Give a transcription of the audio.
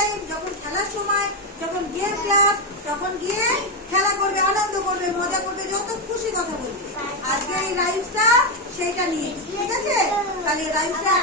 Time, যখন খেলার সময়, যখন গেম ক্লাস, তখন গিয়ে খেলা করবে, আনন্দ করবে, মজা করবে, যত খুশি কথা বলবে। আজকে এই রাইমসটা সেইটা নিয়ে, ঠিক আছে? তাহলে রাইমসটা